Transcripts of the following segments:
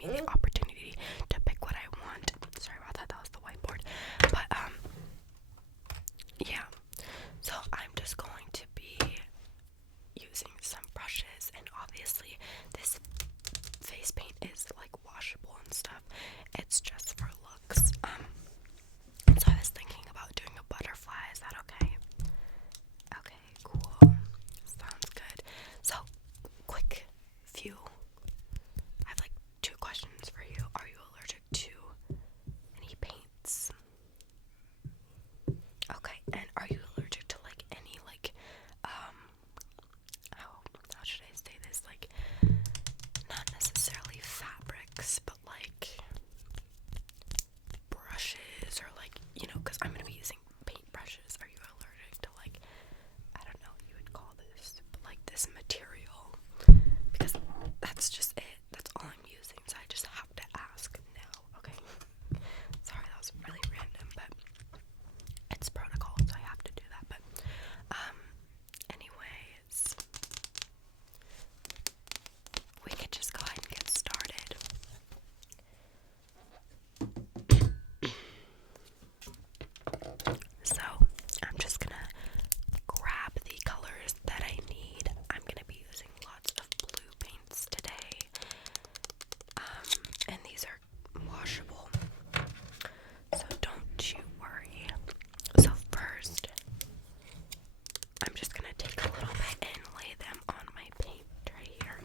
me the opportunity to pick what I want. Sorry about that, that was the whiteboard. But yeah, so I'm just going to be using some brushes, and obviously this face paint is like washable and stuff. It's just for looks. So I was thinking about doing a butterfly. Is that okay? Okay, cool. Sounds good. So, quick few. I have like 2 questions for you. Are you allergic to any paints? Okay, and are you allergic to like any like how should I say this? Like not necessarily fabrics, but like brushes or like, you know, because I'm gonna be using paint brushes. Are you allergic to like, I don't know what you would call this, but like this material? Because that's just it. That's all I'm using. So I just have to ask now. Okay. Sorry, that was really random, but it's protocol, so I have to do that. But anyways, we could just go ahead and get started. So I'm just gonna grab the colors that I need. I'm gonna be using lots of blue paints today. And these are washable, so don't you worry. So first, I'm just gonna take a little bit and lay them on my paint right here.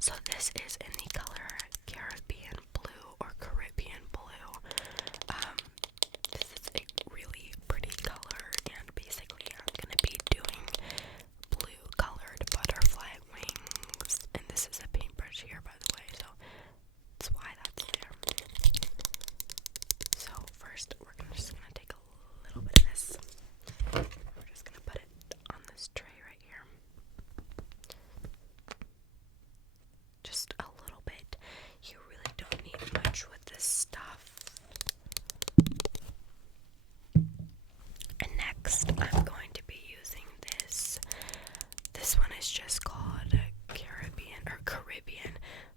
So this is in the color Caribbean Blue or Caribbean Blue. This is a really pretty color, and basically I'm gonna be doing blue colored butterfly wings. And this is a paintbrush here, by the way, so that's why that's there. So first just gonna take a little bit of this. We're just gonna put it on this tray right here. Just a little bit. You really don't need much with this stuff. And next, I'm going to be using this. This one is just called Caribbean.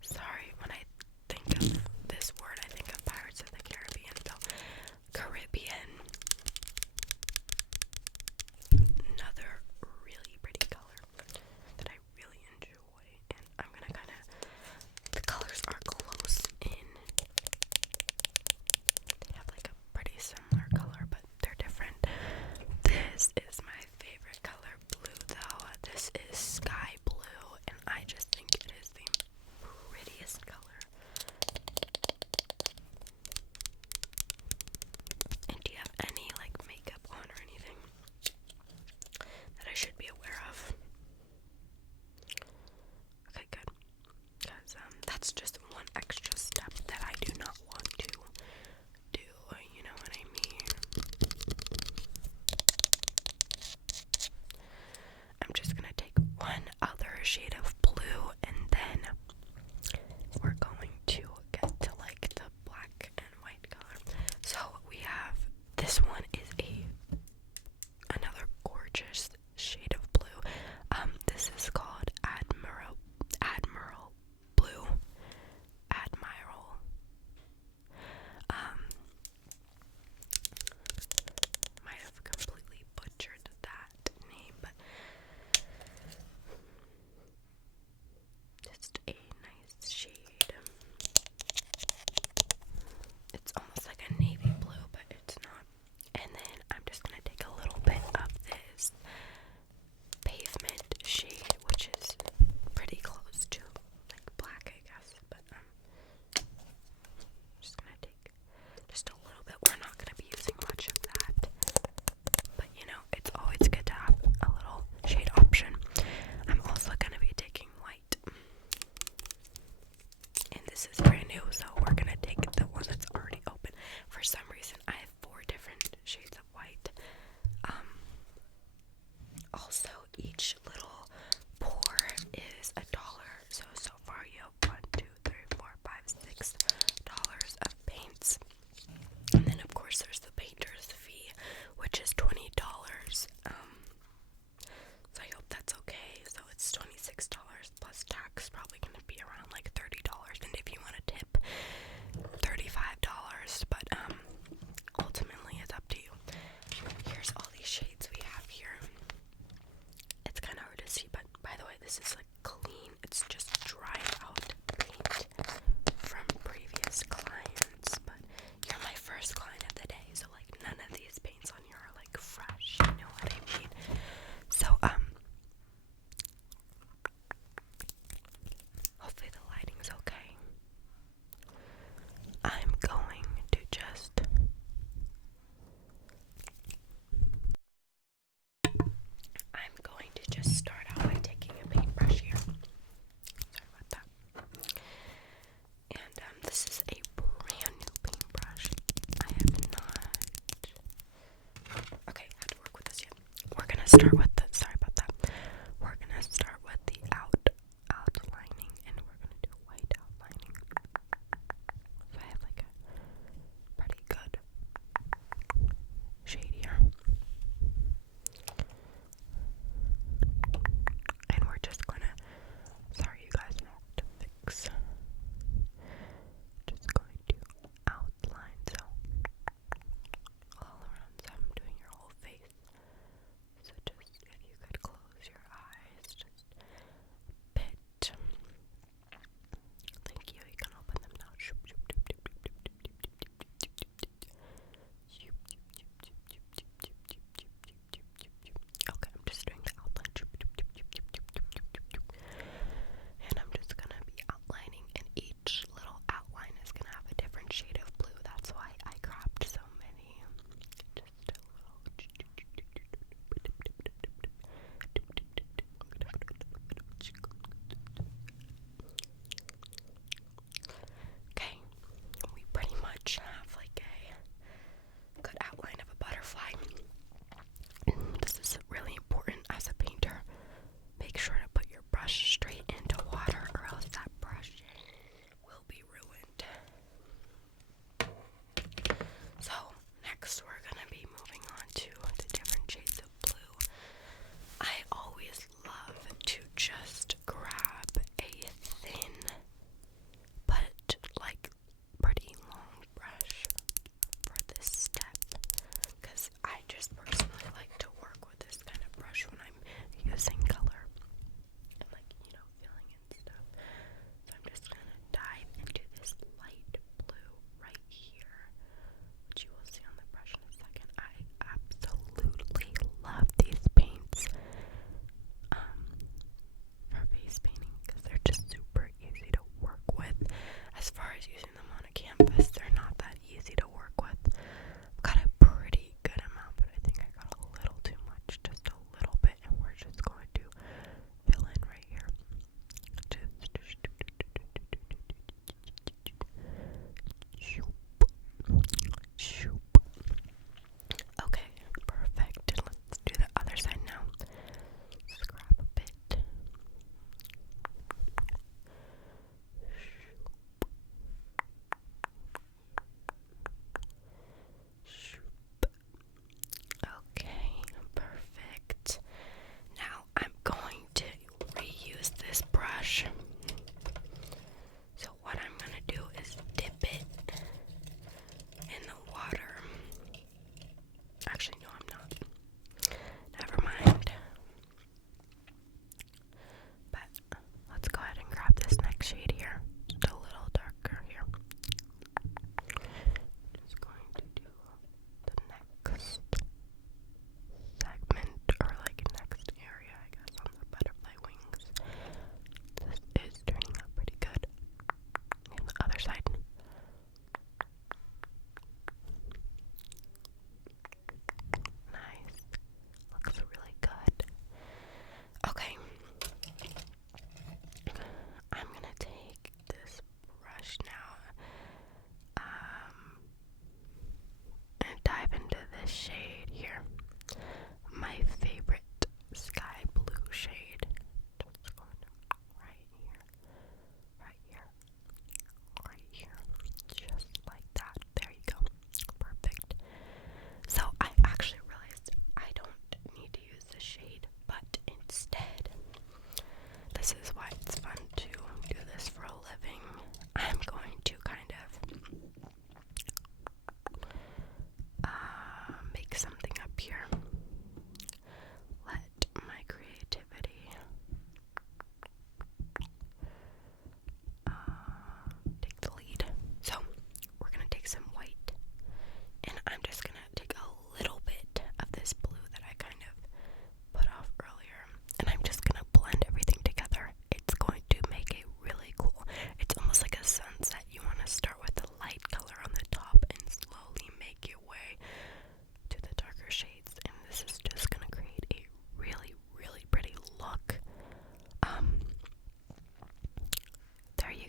Sorry, when I think of this word, I think of Pirates of the Caribbean. So, Caribbean. Another really pretty color that I really enjoy. And I'm gonna kind of, the colors are close in. They have like a pretty similar color, but they're different. This is my favorite color, blue, though. This is sky blue, and I just think it is the prettiest color. And do you have any like makeup on or anything that I should be aware of? Okay, good. Because that's just one extra step that I do not want to do, you know what I mean? I'm just gonna take one other shade of blue, and then we're going to get to like the black and white color. So we have, this one is another gorgeous shade of blue. This is called Admiral Blue. Admiral. Might have completely butchered that name, but just a nice shade. It's almost like a navy blue, but it's not. And then I'm just gonna take a little bit of this pavement shade, which is pretty close to like black, I guess. But I'm just gonna take just a little bit. We're not gonna be using much of that, but you know, it's always good to have a little shade option. I'm also gonna be taking white, and this is brand new, so we're gonna take the one that's already open. For some reason, I have 4 different shades of white. Also, each little pour is $1. So far you have $$6 of paints. And then of course there's the painter's fee, which is $20. So I hope that's okay. So it's $26 plus tax, probably gonna be around like $30. And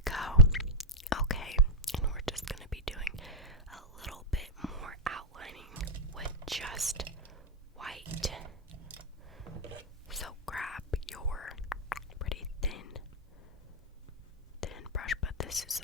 go. Okay, and we're just gonna be doing a little bit more outlining with just white. So grab your pretty thin brush, but this is